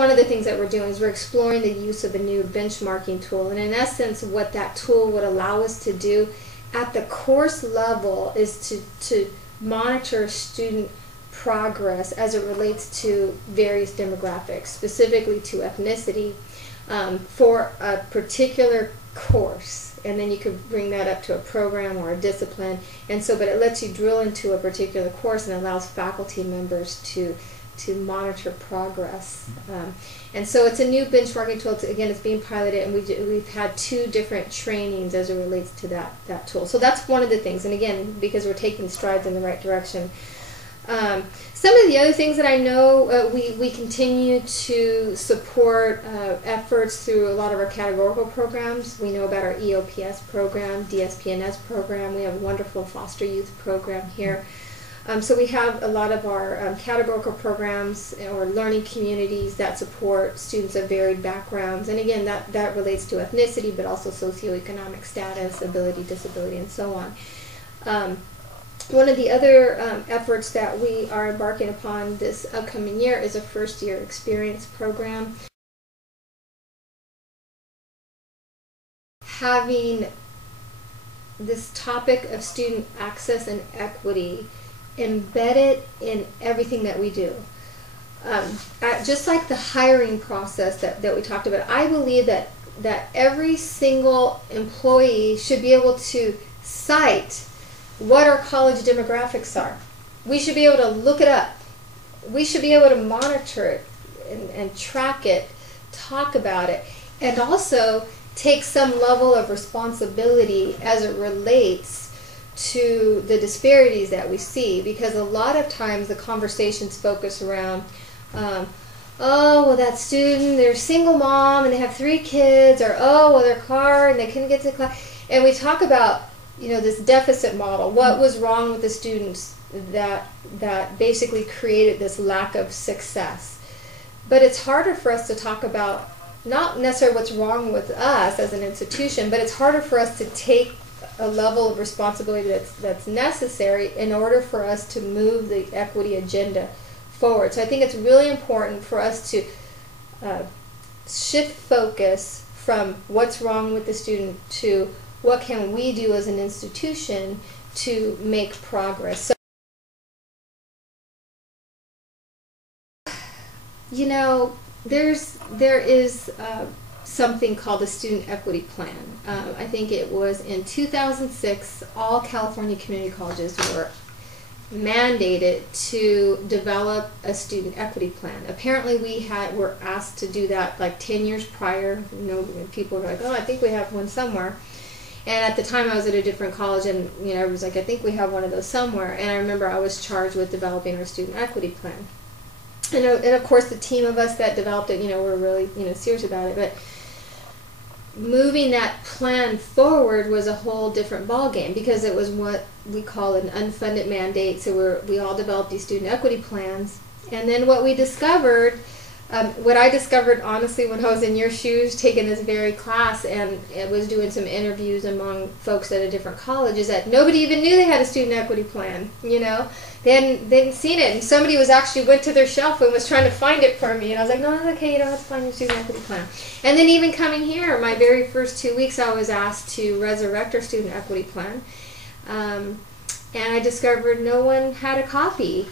One of the things that we're doing is we're exploring the use of a new benchmarking tool, and in essence what that tool would allow us to do at the course level is to monitor student progress as it relates to various demographics, specifically to ethnicity, for a particular course, and then you could bring that up to a program or a discipline, and so but it lets you drill into a particular course and allows faculty members to monitor progress. And so it's a new benchmarking tool. Again, it's being piloted, and we've had 2 different trainings as it relates to that tool. So that's one of the things, and again, because we're taking strides in the right direction. Some of the other things that I know, we continue to support efforts through a lot of our categorical programs. We know about our EOPS program, DSPNS program. We have a wonderful foster youth program here. So we have a lot of our categorical programs or learning communities that support students of varied backgrounds. And again, that relates to ethnicity, but also socioeconomic status, ability, disability, and so on. One of the other efforts that we are embarking upon this upcoming year is a first-year experience program. Having this topic of student access and equity embedded in everything that we do. Just like the hiring process that we talked about, I believe that every single employee should be able to cite what our college demographics are. We should be able to look it up. We should be able to monitor it and track it, talk about it, and also take some level of responsibility as it relates to the disparities that we see, because a lot of times the conversations focus around oh, well, that student, they're a single mom and they have 3 kids, or oh, well, their car and they couldn't get to class. And we talk about, this deficit model. What was wrong with the students that basically created this lack of success? But it's harder for us to talk about not necessarily what's wrong with us as an institution, but it's harder for us to take a level of responsibility that's necessary in order for us to move the equity agenda forward. So I think it's really important for us to shift focus from what's wrong with the student to what can we do as an institution to make progress. So, there is something called the Student Equity Plan. I think it was in 2006, all California community colleges were mandated to develop a student equity plan. Apparently were asked to do that like 10 years prior. People were like, oh, I think we have one somewhere. And at the time I was at a different college, and I was like, I think we have one of those somewhere. And I remember I was charged with developing our student equity plan. And of course the team of us that developed it, were really serious about it. But moving that plan forward was a whole different ballgame, because it was what we call an unfunded mandate. So we all developed these student equity plans. And then what we discovered, what I discovered honestly when I was in your shoes taking this very class and was doing some interviews among folks at a different college, is that nobody even knew they had a student equity plan. They hadn't seen it, and somebody went to their shelf and was trying to find it for me, and I was like, no, it's okay, you don't have to find your student equity plan. And then even coming here, my very first 2 weeks I was asked to resurrect our student equity plan, and I discovered no one had a copy.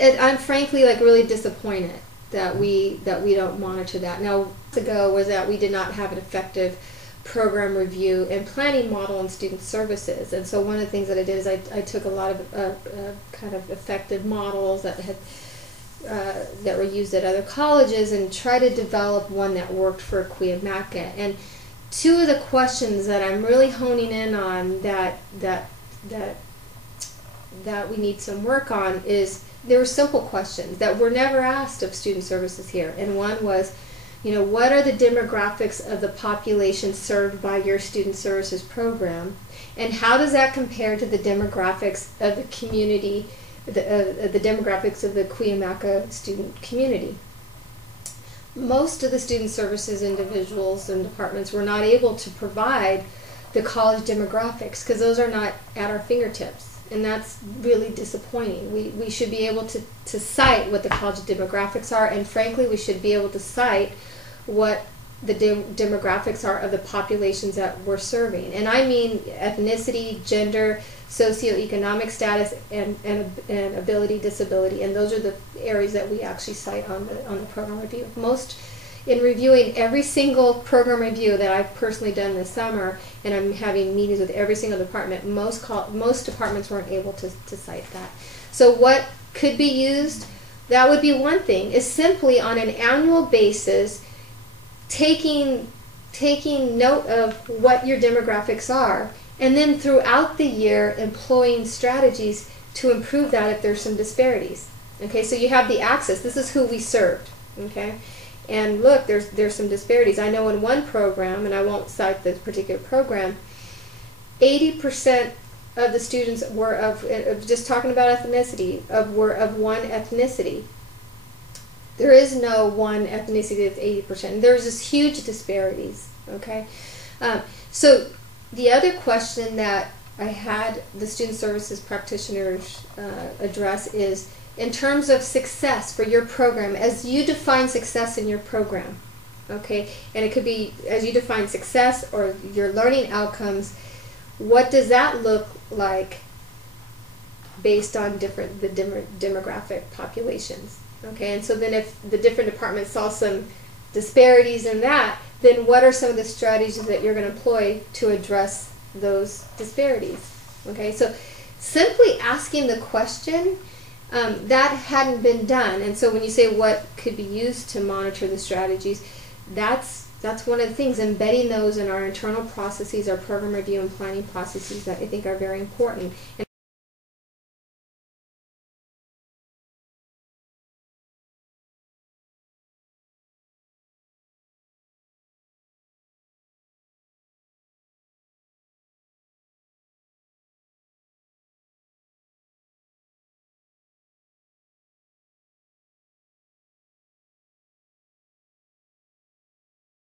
I'm frankly really disappointed that we don't monitor that. Now, ago was that we did not have an effective program review and planning model in student services. And so one of the things that I did is I took a lot of kind of effective models that were used at other colleges and tried to develop one that worked for Cuyamaca. And 2 of the questions that I'm really honing in on that we need some work on is, there were simple questions that were never asked of student services here. And one was, what are the demographics of the population served by your student services program? And how does that compare to the demographics of the community, the demographics of the Cuyamaca student community? Most of the student services individuals and departments were not able to provide the college demographics because those are not at our fingertips. and that's really disappointing. We should be able to cite what the college demographics are, and frankly, we should be able to cite what the demographics are of the populations that we're serving. And I mean ethnicity, gender, socioeconomic status, and ability, disability, and those are the areas that we actually cite on the program review. In reviewing every single program review that I've personally done this summer, and I'm having meetings with every single department, most departments weren't able to cite that. So what could be used? That would be one thing, is simply on an annual basis taking note of what your demographics are, and then throughout the year employing strategies to improve that if there's some disparities. Okay, so you have the axis. This is who we served. Okay, and look, there's some disparities. I know in one program, and I won't cite this particular program, 80% of the students were of just talking about ethnicity, were of one ethnicity. There is no one ethnicity that's 80%. There's this huge disparities. Okay, so the other question that I had the student services practitioners address is, in terms of success for your program, as you define success in your program, okay, and it could be as you define success or your learning outcomes, what does that look like based on the demographic populations? Okay, and so then if the different departments saw some disparities in that, then what are some of the strategies that you're going to employ to address those disparities? Okay, so simply asking the question, that hadn't been done. And so when you say what could be used to monitor the strategies, that's one of the things, embedding those in our internal processes, our program review and planning processes, that I think are very important. And